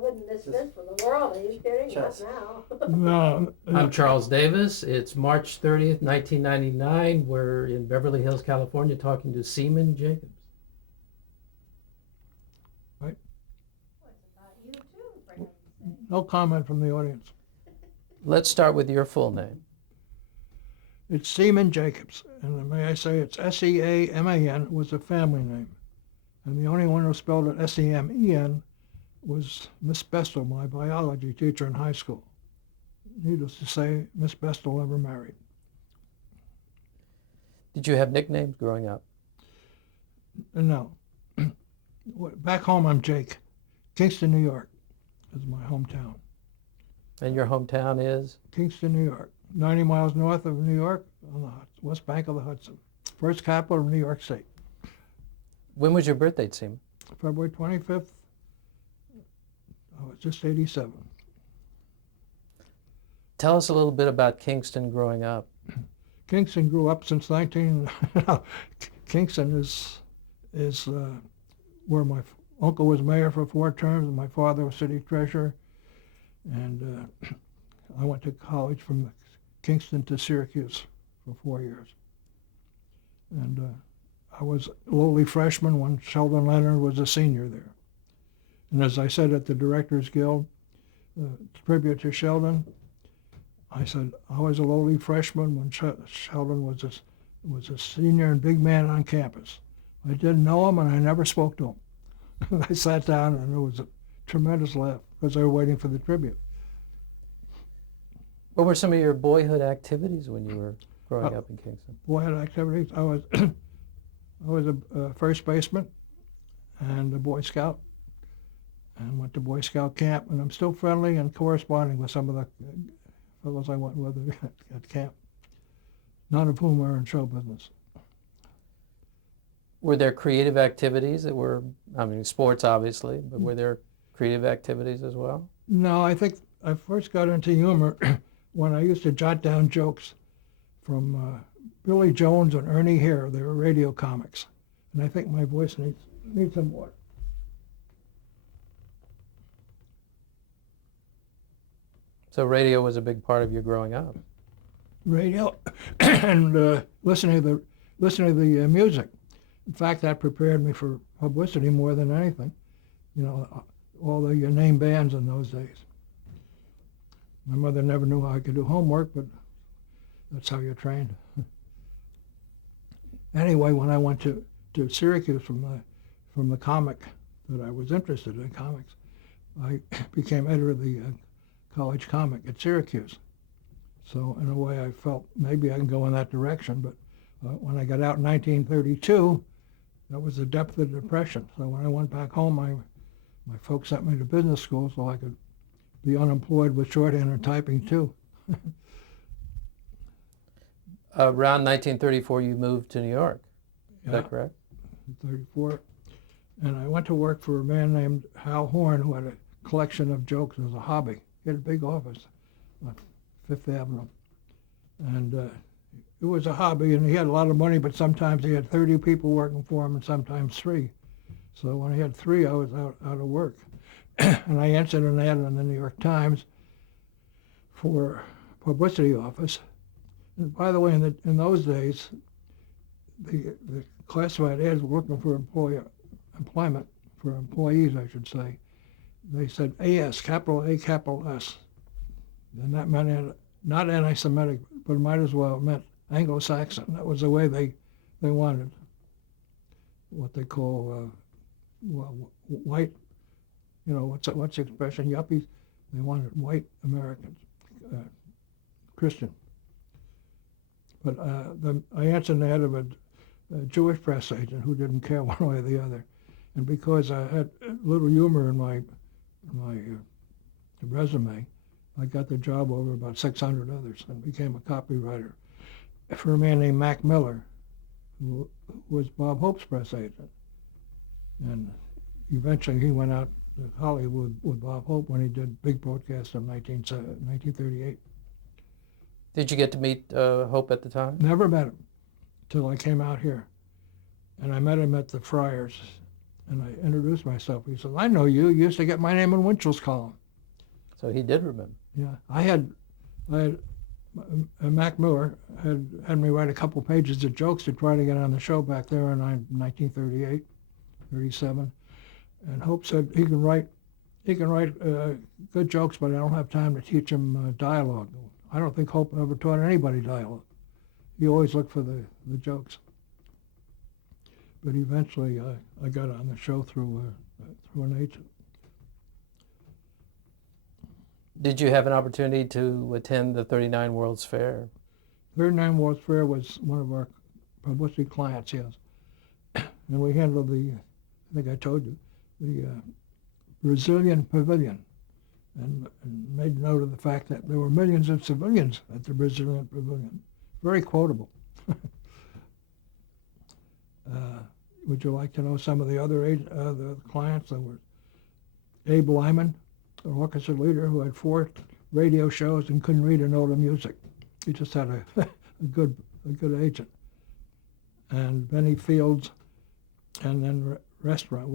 wouldn't miss this for the world. Are you kidding? Just- Not now. No, I'm Charles Davis. It's March 30th, 1999. We're in Beverly Hills, California, talking to Seaman Jacobs. What's about you too, for heaven's sake? no comment from the audience. Let's start with your full name. It's Seaman Jacobs, and may I say it's S-E-A-M-A-N was a family name. And the only one who spelled it S-E-M-E-N was Miss Bestel, my biology teacher in high school. Needless to say, Miss Bestel never married. Did you have nicknames growing up? No. Back home, I'm Jake. Kingston, New York is my hometown. And your hometown is? Kingston, New York. 90 miles north of New York on the west bank of the Hudson. First capital of New York State. When was your birthday, Seaman? February 25th. I was just 87. Tell us a little bit about Kingston growing up. Kingston grew up since Kingston is where my uncle was mayor for 4 terms and my father was city treasurer. And I went to college from Kingston to Syracuse for 4 years. And I was a lowly freshman when Sheldon Leonard was a senior there. And as I said at the Directors Guild, tribute to Sheldon, I said, I was a lowly freshman when Sheldon was a senior and big man on campus. I didn't know him and I never spoke to him. I sat down and there was a tremendous laugh because they were waiting for the tribute. What were some of your boyhood activities when you were growing up in Kingston? Boyhood activities, I was a first baseman and a Boy Scout and went to Boy Scout camp, and I'm still friendly and corresponding with some of the fellows I went with at camp, none of whom are in show business. Were there creative activities that were, I mean, sports obviously, but were there creative activities as well? No, I think I first got into humor when I used to jot down jokes from Billy Jones and Ernie Hare. They were radio comics. And I think my voice needs some water. So radio was a big part of your growing up. Radio and listening to the music. In fact, that prepared me for publicity more than anything. You know, all the name bands in those days. My mother never knew how I could do homework, but that's how you're trained. Anyway, when I went to Syracuse from the comic that I was interested in, comics, I became editor of the college comic at Syracuse. So in a way, I felt maybe I can go in that direction. But when I got out in 1932, that was the depth of the Depression. So when I went back home, my folks sent me to business school so I could be unemployed with shorthand and typing too. Around 1934, you moved to New York. Is that correct? 34. And I went to work for a man named Hal Horn who had a collection of jokes as a hobby. He had a big office on Fifth Avenue. And it was a hobby, and he had a lot of money, but sometimes he had 30 people working for him and sometimes 3. So when he had 3, I was out of work. And I answered an ad in the New York Times for publicity office. And by the way, in those days, the classified ads were looking for employment, for employees, I should say. They said AS, capital A, capital S. And that meant not anti-Semitic, but it might as well have meant Anglo-Saxon. That was the way they wanted what they call white, you know, what's the expression, yuppies? They wanted white Americans, Christian. But I answered the ad of a Jewish press agent who didn't care one way or the other. And because I had a little humor in my resume, I got the job over about 600 others and became a copywriter for a man named Mac Miller, who was Bob Hope's press agent. And eventually he went out to Hollywood with Bob Hope when he did Big Broadcast in 1938. Did you get to meet Hope at the time? Never met him till I came out here. And I met him at the Friars. And I introduced myself. He said, I know you. You used to get my name in Winchell's column. So he did remember. Yeah, Mac Miller had me write a couple pages of jokes to try to get on the show back there in 1938, 37. And Hope said he can write good jokes, but I don't have time to teach him dialogue. I don't think Hope ever taught anybody dialogue. He always looked for the jokes. But eventually I got on the show through an agent. Did you have an opportunity to attend the 39 World's Fair? 39 World's Fair was one of our publicity clients, yes. And we handled I think I told you, the Brazilian pavilion, and made note of the fact that there were millions of civilians at the Brazilian pavilion. Very quotable. Would you like to know some of the other the clients? There were Abe Lyman, an orchestra leader who had 4 radio shows and couldn't read a note of music. He just had a good agent. And Benny Fields, and then restaurant.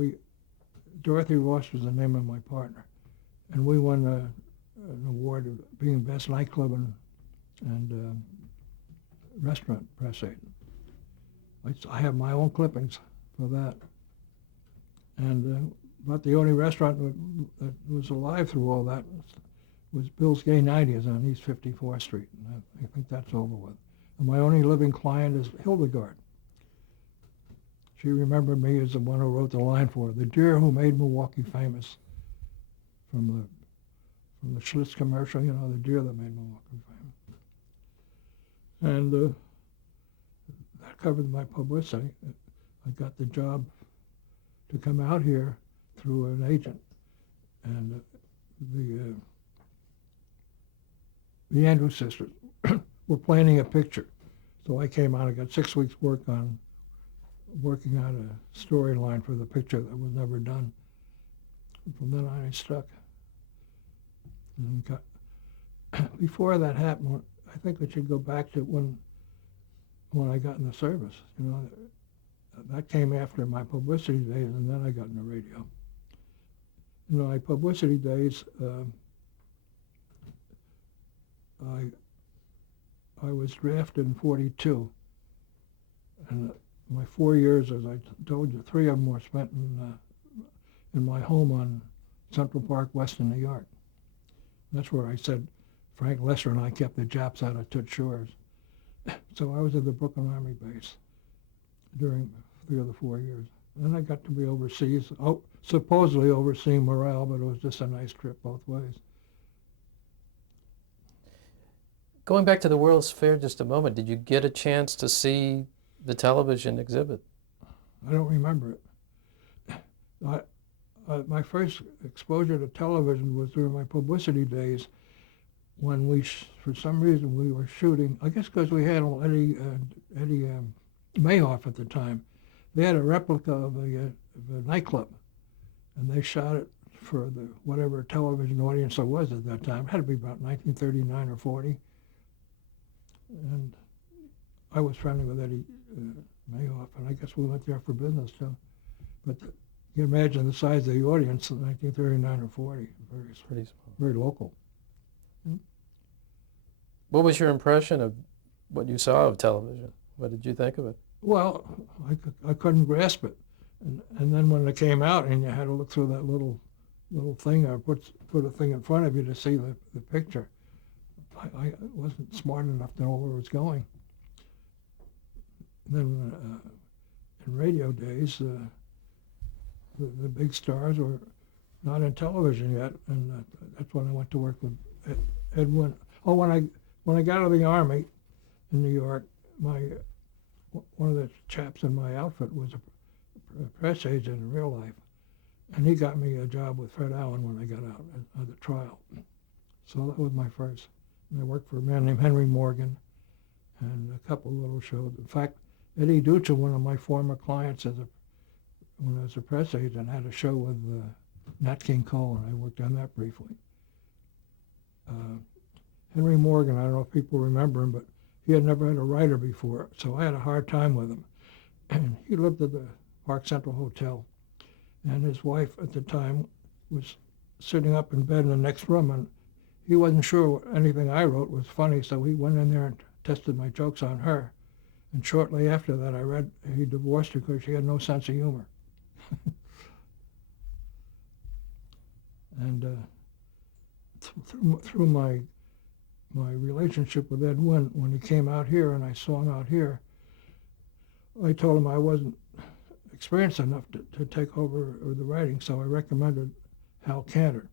Dorothy Ross was the name of my partner, and we won an award of being best nightclub and restaurant press agent. I have my own clippings for that. And about the only restaurant that was alive through all that was Bill's Gay 90s on East 54th Street. And I think that's over with. And my only living client is Hildegard. She remembered me as the one who wrote the line for her, the deer who made Milwaukee famous, from the Schlitz commercial, you know, the deer that made Milwaukee famous. And that covered my publicity. I got the job to come out here through an agent, and the Andrews sisters were planning a picture, so I came out. I got 6 weeks working on a storyline for the picture that was never done. And from then on, I stuck. And before that happened, I think I should go back to when I got in the service. You know, that came after my publicity days, and then I got in the radio. You know, my publicity days, I was drafted in 42, and my 4 years, as I told you, 3 of them were spent in my home on Central Park West in New York. That's where I said Frank Lesser and I kept the Japs out of Toots Shores. So I was at the Brooklyn Army Base during 3 of the 4 years. And I got to be overseas, supposedly overseeing morale, but it was just a nice trip both ways. Going back to the World's Fair just a moment, did you get a chance to see the television exhibit? I don't remember it. My first exposure to television was during my publicity days, when for some reason we were shooting, I guess because we had Eddie Mayhoff at the time. They had a replica of a nightclub, and they shot it for whatever television audience there was at that time. It had to be about 1939 or 40. And I was friendly with Eddie Mayhoff, and I guess we went there for business too. But you can imagine the size of the audience in 1939 or 40. It's pretty small. Very local. What was your impression of what you saw of television? What did you think of it? Well, I couldn't grasp it. And then when it came out and you had to look through that little thing, or put a thing in front of you to see the picture, I wasn't smart enough to know where it was going. Then in radio days, the big stars were not in television yet, and that's when I went to work with Edwin. Oh, when I got out of the Army in New York, one of the chaps in my outfit was a press agent in real life, and he got me a job with Fred Allen when I got out at the trial. So that was my first. And I worked for a man named Henry Morgan, and a couple of little shows. In fact, Eddie Ducha, one of my former clients when I was a press agent, had a show with Nat King Cole, and I worked on that briefly. Henry Morgan, I don't know if people remember him, but he had never had a writer before, so I had a hard time with him. And he lived at the Park Central Hotel, and his wife at the time was sitting up in bed in the next room, and he wasn't sure anything I wrote was funny, so he went in there and tested my jokes on her. And shortly after that, I read he divorced her because she had no sense of humor. And through my relationship with Ed Wynn, when he came out here and I saw him out here, I told him I wasn't experienced enough to take over the writing, so I recommended Hal Cantor.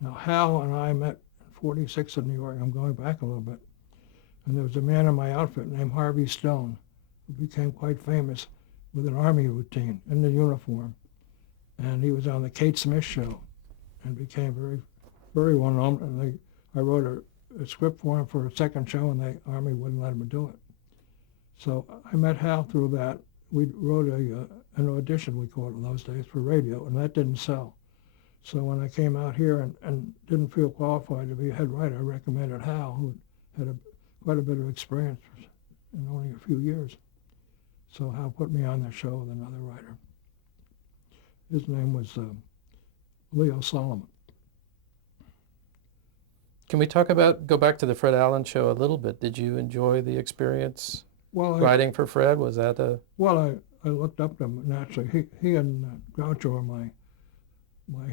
Now, Hal and I met in '46 in New York. I'm going back a little bit. And there was a man in my outfit named Harvey Stone, who became quite famous with an army routine in the uniform. And he was on the Kate Smith show and became very, very well known. And I wrote a script for him for a second show, and the army wouldn't let him do it. So I met Hal through that. We wrote an audition, we called it in those days, for radio, and that didn't sell. So when I came out here and didn't feel qualified to be a head writer, I recommended Hal, who had quite a bit of experience in only a few years. So Hal put me on the show with another writer. His name was Leo Solomon. Can we go back to the Fred Allen show a little bit? Did you enjoy the experience writing for Fred? Was that a... Well, I looked up to him naturally. He and Groucho were my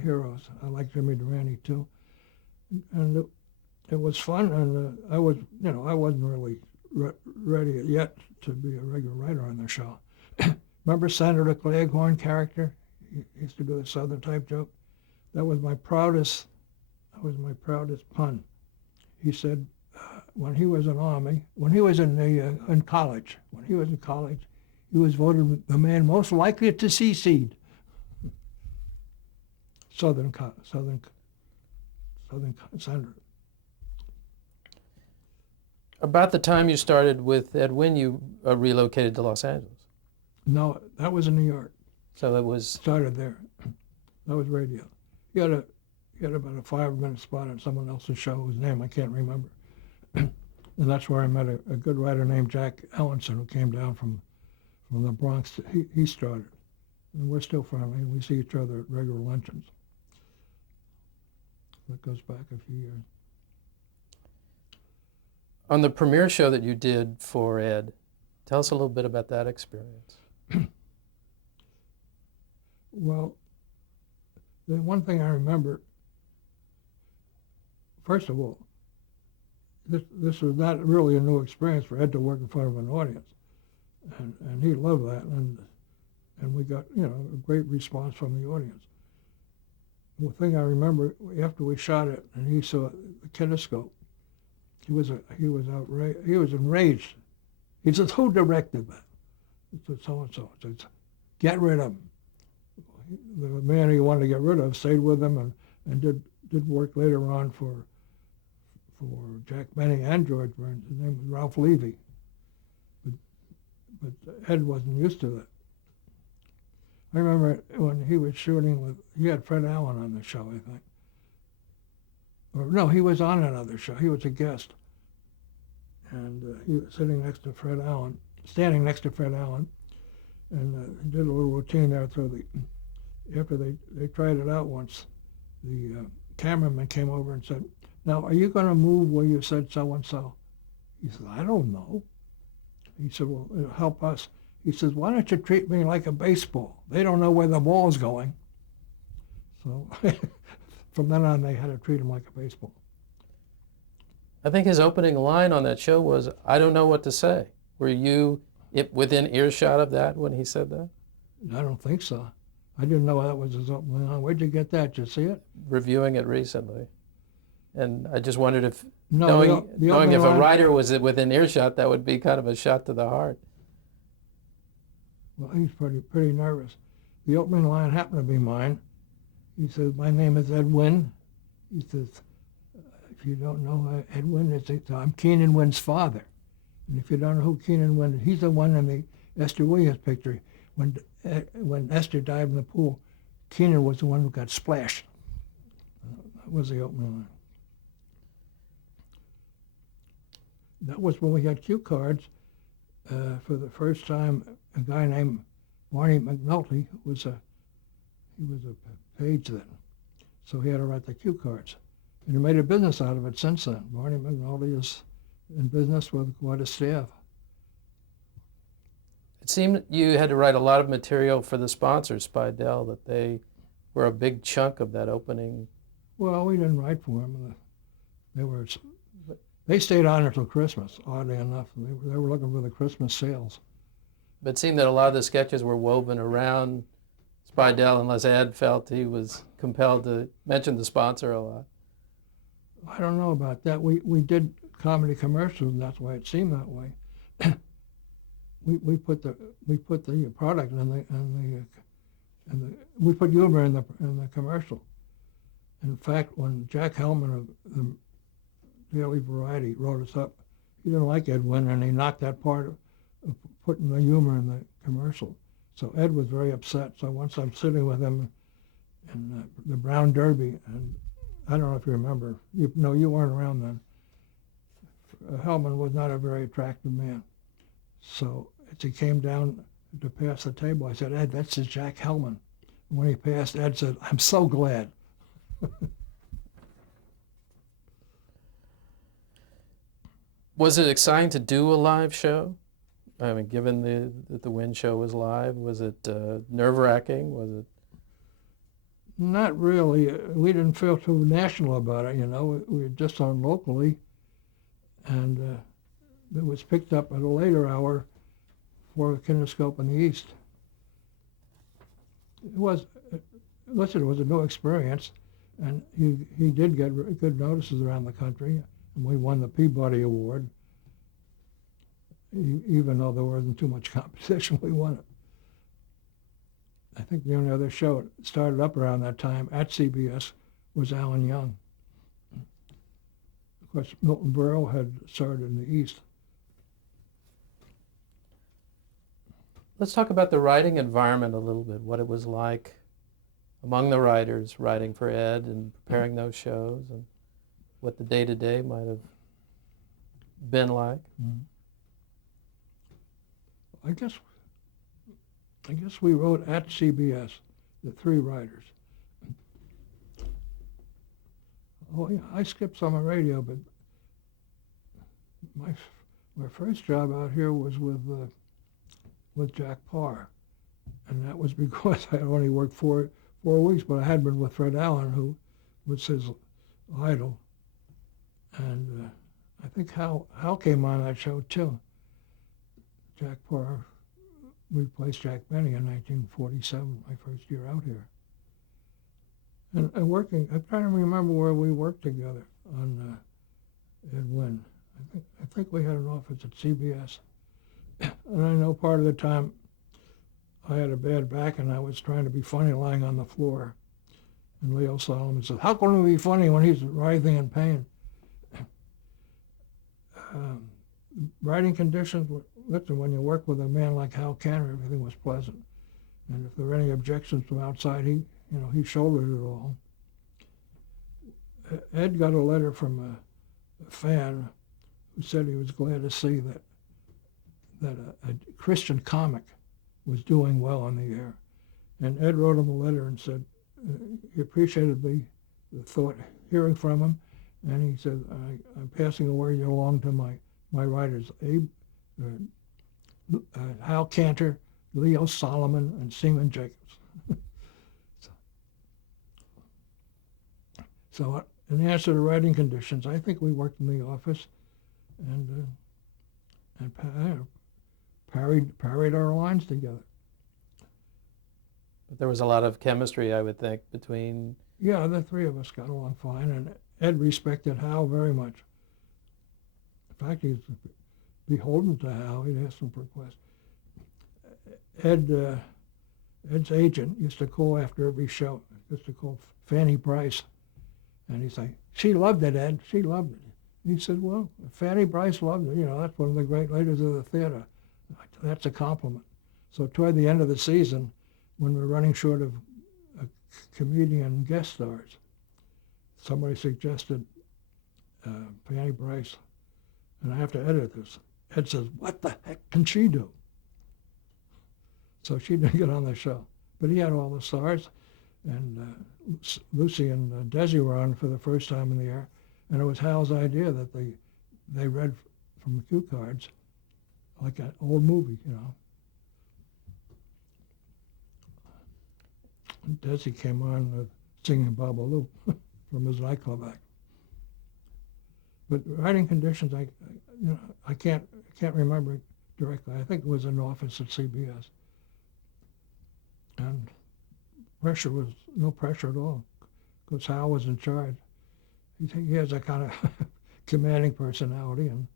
heroes. I like Jimmy Durante too. And it was fun, and I wasn't really ready yet to be a regular writer on the show. Remember Senator Cleghorn character? He used to do the Southern type joke. That was my proudest pun. He said when he was in college, he was voted the man most likely to secede. Southern senator. About the time you started with Ed Wynn, you relocated to Los Angeles. No, that was in New York. So it was... Started there. That was radio. He had about a 5-minute spot on someone else's show whose name I can't remember. And that's where I met a good writer named Jack Ellenson, who came down from the Bronx. He started. And we're still friendly. We see each other at regular luncheons. That goes back a few years. On the premiere show that you did for Ed, tell us a little bit about that experience. Well, the one thing I remember, first of all, this was not really a new experience for Ed to work in front of an audience, and he loved that, and we got a great response from the audience. The thing I remember after we shot it, and he saw the kinescope, he was outraged. He was enraged. He said, "Who directed that?" He said, "So and so." He said, "Get rid of him." The man he wanted to get rid of stayed with him and did work later on for Jack Benny and George Burns. His name was Ralph Levy. But Ed wasn't used to that. I remember when he was shooting he had Fred Allen on the show, I think. Or no, he was on another show. He was a guest. And he was standing next to Fred Allen, and he did a little routine there after they tried it out once, the cameraman came over and said, "Now, are you going to move where you said so-and-so?" He said, "I don't know." He said, "Well, it'll help us." He says, "Why don't you treat me like a baseball? They don't know where the ball's going." So from then on, they had to treat him like a baseball. I think his opening line on that show was, "I don't know what to say." Were you within earshot of that when he said that? I don't think so. I didn't know that was his opening line. Where'd you get that? Did you see it? Reviewing it recently. And I just wondered if, No, knowing if a writer was within earshot, that would be kind of a shot to the heart. Well, he's pretty nervous. The opening line happened to be mine. He says, "My name is Ed Wynn." He says, "If you don't know Ed Wynn, I'm Keenan Wynn's father." And if you don't know who Keenan Wynn is, he's the one in the Esther Williams picture. When Esther dived in the pool, Keenan was the one who got splashed. That was the opening line. That was when we got cue cards. For the first time, a guy named Barney McNulty He was a page then. So he had to write the cue cards. And he made a business out of it since then. Barney McNulty is in business with quite a staff. It seemed you had to write a lot of material for the sponsors, Spidell, that they were a big chunk of that opening. Well, we didn't write for them. They stayed on until Christmas, oddly enough. They were looking for the Christmas sales. But it seemed that a lot of the sketches were woven around Spidell, unless Ed felt he was compelled to mention the sponsor a lot. I don't know about that. We did comedy commercials, and that's why it seemed that way. we put the product and we put humor in the commercial. In fact, when Jack Hellman of the Daily Variety wrote us up, he didn't like Ed Wynn, and he knocked that part of putting the humor in the commercial. So Ed was very upset. So once I'm sitting with him in the Brown Derby, and I don't know if you remember, you weren't around then. Hellman was not a very attractive man. So as he came down to pass the table, I said, Ed, that's his Jack Hellman. And when he passed, Ed said, I'm so glad. Was it exciting to do a live show? I mean, given that the Wynn show was live, was it nerve-wracking? Was it? Not really. We didn't feel too national about it, you know. We were just on locally, and it was picked up at a later hour for the Kinescope in the East. It was a new experience, and he did get good notices around the country, and we won the Peabody Award. Even though there wasn't too much competition, we won it. I think the only other show that started up around that time at CBS was Alan Young. Of course, Milton Berle had started in the East. Let's talk about the writing environment a little bit, what it was like among the writers writing for Ed and preparing those shows, and what the day-to-day might have been like. Mm-hmm. I guess we wrote at CBS, the three writers. Oh yeah, I skipped some on radio, but my first job out here was with Jack Parr, and that was because I only worked 4 weeks, but I had been with Fred Allen, who was his idol, and I think Hal came on that show too. Jack Parr replaced Jack Benny in 1947, my first year out here. And working, I'm trying to remember where we worked together on Ed Wynn. I think we had an office at CBS. And I know part of the time I had a bad back and I was trying to be funny lying on the floor. And Leo Solomon said, how can we be funny when he's writhing in pain? Writing conditions, listen, when you work with a man like Hal Cantor, everything was pleasant. And if there were any objections from outside, he shouldered it all. Ed got a letter from a fan who said he was glad to see that a Christian comic was doing well on the air. And Ed wrote him a letter and said he appreciated the thought, hearing from him. And he said, I'm passing a word along to my writers, Hal Cantor, Leo Solomon, and Seaman Jacobs. So in answer to writing conditions, I think we worked in the office and parried our lines together. But there was a lot of chemistry, I would think, between... Yeah, the three of us got along fine, and Ed respected Hal very much. In fact, he's beholden to Hal. He'd ask him for requests. Ed's agent used to call after every show. Used to call Fanny Bryce, and he'd say, "She loved it, Ed. She loved it." And he said, "Well, if Fanny Bryce loved it, that's one of the great ladies of the theater. That's a compliment." So toward the end of the season, when we're running short of comedian guest stars, somebody suggested Fanny Bryce, and I have to edit this. Ed says, "What the heck can she do?" So she didn't get on the show. But he had all the stars. Lucy and Desi were on for the first time in the air, and it was Hal's idea that they read from the cue cards like an old movie, you know. And Desi came on singing Babaloo from his nightclub act. But writing conditions, I can't remember directly. I think it was an office at CBS, and pressure was no pressure at all, because Hal was in charge. He has a kind of commanding personality, and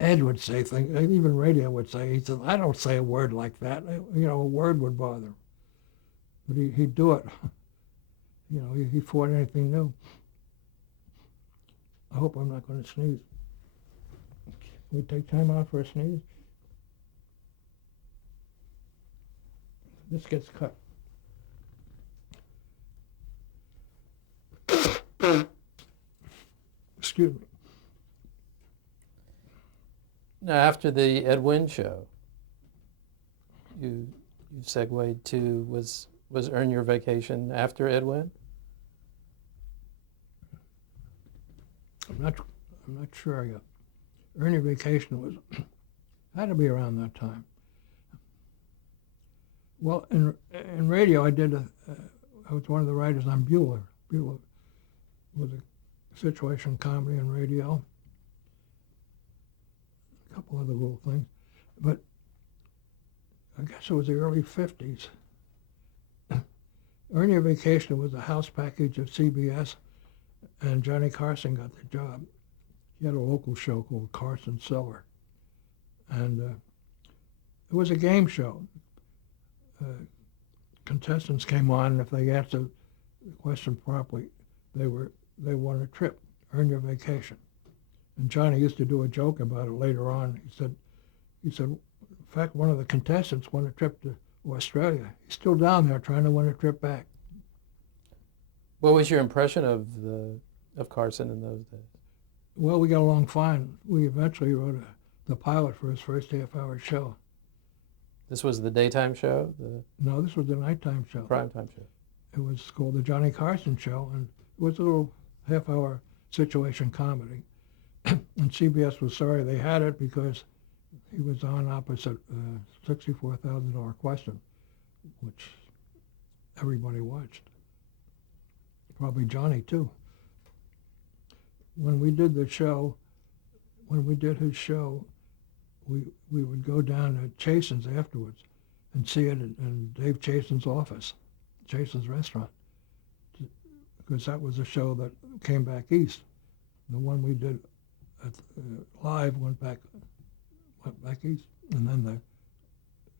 Ed would say things, even radio would say, he said, I don't say a word like that. You know, a word would bother him. But he'd do it. You know, he fought anything new. I hope I'm not going to sneeze. Can we take time out for a sneeze? This gets cut. Excuse me. Now, after the Ed Wynn show, you segued to was Earn Your Vacation after Ed Wynn? I'm not sure yet. Earn Your Vacation had to be around that time. Well, in radio, I was one of the writers on Bueller. Bueller was a situation comedy on radio. A couple other little things, but I guess it was the early 50s. Earn Your Vacation was a house package of CBS, and Johnny Carson got the job. He had a local show called Carson Cellar, and it was a game show. Contestants came on, and if they answered the question properly, they won a trip, Earn Your Vacation. And Johnny used to do a joke about it later on. He said, in fact, one of the contestants won a trip to Australia. He's still down there trying to win a trip back. What was your impression of Carson in those days? Well, we got along fine. We eventually wrote the pilot for his first half-hour show. This was the daytime show? No, this was the nighttime show. Primetime show. It was called the Johnny Carson Show, and it was a little half-hour situation comedy. And CBS was sorry they had it because he was on opposite $64,000 Question, which everybody watched. Probably Johnny, too. When we did his show, we would go down to Chasen's afterwards and see it in Dave Chasen's office, Chasen's restaurant, because that was a show that came back east. The one we did live went back east, and then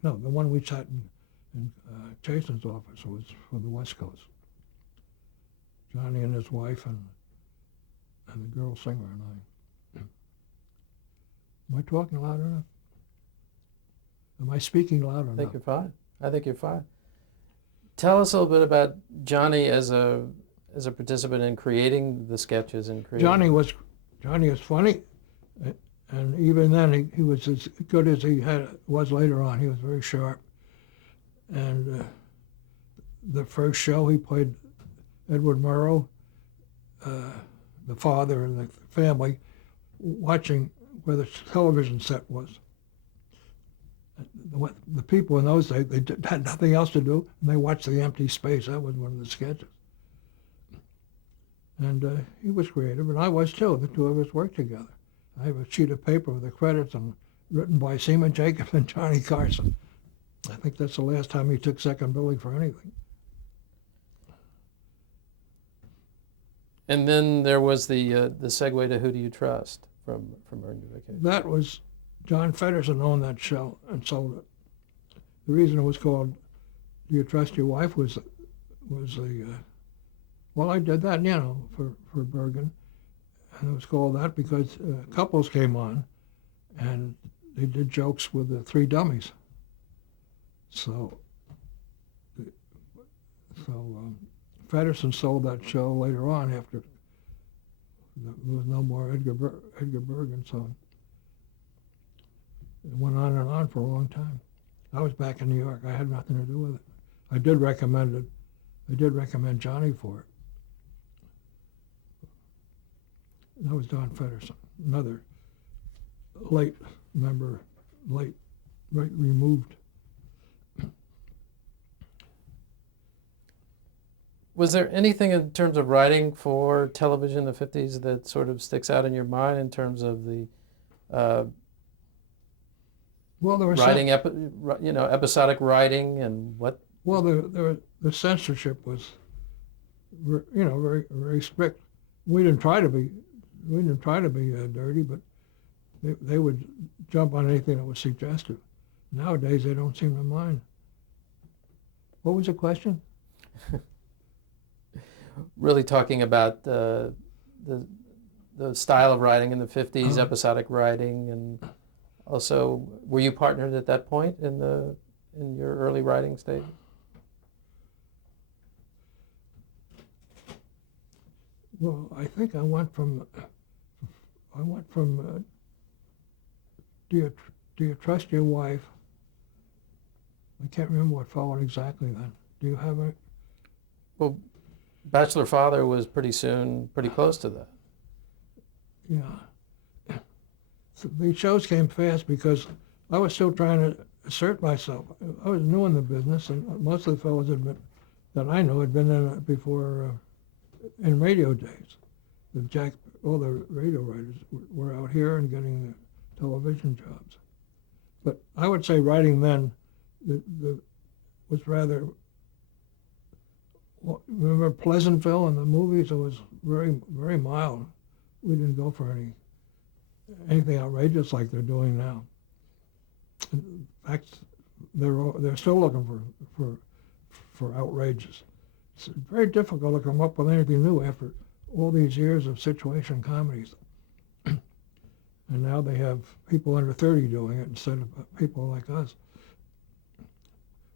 the one we sat in Chasen's office was for the West Coast. Johnny and his wife and the girl singer and I. Am I talking loud enough? Am I speaking loud enough? I think you're fine. Tell us a little bit about Johnny as a participant in creating the sketches and creating. Johnny is funny, and even then he was as good as he was later on. He was very sharp, and the first show he played Edward Murrow, the father and the family, watching where the television set was. The people in those days, they had nothing else to do, and they watched the empty space. That was one of the sketches. And he was creative, and I was too. The two of us worked together. I have a sheet of paper with the credits and written by Seaman, Jacob, and Johnny Carson. I think that's the last time he took second billing for anything. And then there was the segue to Who Do You Trust from Earn Your Vacation. That was John Feddersen owned that show and sold it. The reason it was called Do You Trust Your Wife was well, I did that, for Bergen. And it was called that because couples came on and they did jokes with the three dummies. So Feddersen sold that show later on after there was no more Edgar Bergen, so it went on and on for a long time. I was back in New York. I had nothing to do with it. I did recommend it They did recommend Johnny for it. That was Don Feddersen, another late member, right removed. Was there anything in terms of writing for television in the 50s that sort of sticks out in your mind in terms of the Well, there was writing, episodic writing and what? well, the censorship was, very very strict. We didn't try to be dirty, but they would jump on anything that was suggestive. Nowadays, they don't seem to mind. What was the question? Really talking about the style of writing in the 50s, episodic writing, and also, were you partnered at that point in your early writing stage? Well, I think I went from do you trust your wife? I can't remember what followed exactly then. Do you have a? Well, Bachelor Father was pretty close to that. Yeah. So the shows came fast because I was still trying to assert myself. I was new in the business, and most of the fellows that I know had been in it before in radio days. All the radio writers were out here and getting the television jobs. But I would say writing then was rather. Remember Pleasantville and the movies? It was very, very mild. We didn't go for anything outrageous like they're doing now. In fact, they're still looking for outrageous. It's very difficult to come up with anything new after all these years of situation comedies. And now they have people under 30 doing it instead of people like us.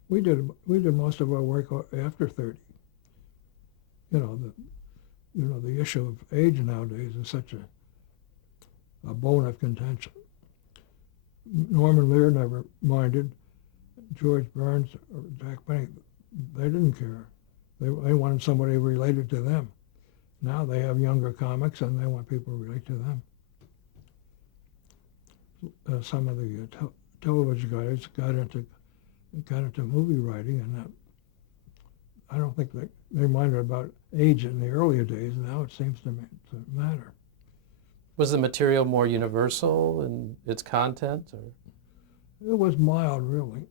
We did most of our work after 30. The issue of age nowadays is such a bone of contention. Norman Lear never minded. George Burns or Jack Benny, they didn't care. They wanted somebody related to them. Now they have younger comics and they want people to relate to them. Some of the television guys got into movie writing, and I don't think they minded about age in the earlier days. Now it seems to matter. Was the material more universal in its content, or? It was mild, really.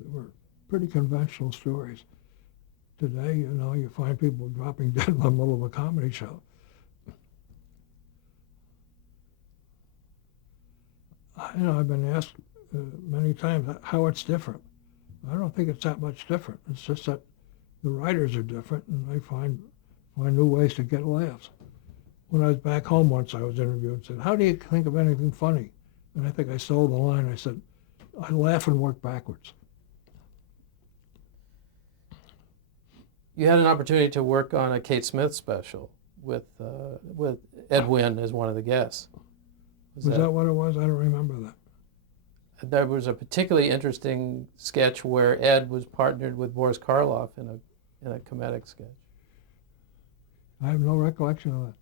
They were pretty conventional stories. Today, you find people dropping dead in the middle of a comedy show. I've been asked many times how it's different. I don't think it's that much different. It's just that the writers are different, and they find new ways to get laughs. When I was back home once, I was interviewed and said, "How do you think of anything funny?" And I think I stole the line. I said, "I laugh and work backwards." You had an opportunity to work on a Kate Smith special with Ed Wynn as one of the guests. Was that what it was? I don't remember that. There was a particularly interesting sketch where Ed was partnered with Boris Karloff in a comedic sketch. I have no recollection of that.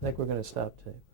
I think we're going to stop tape.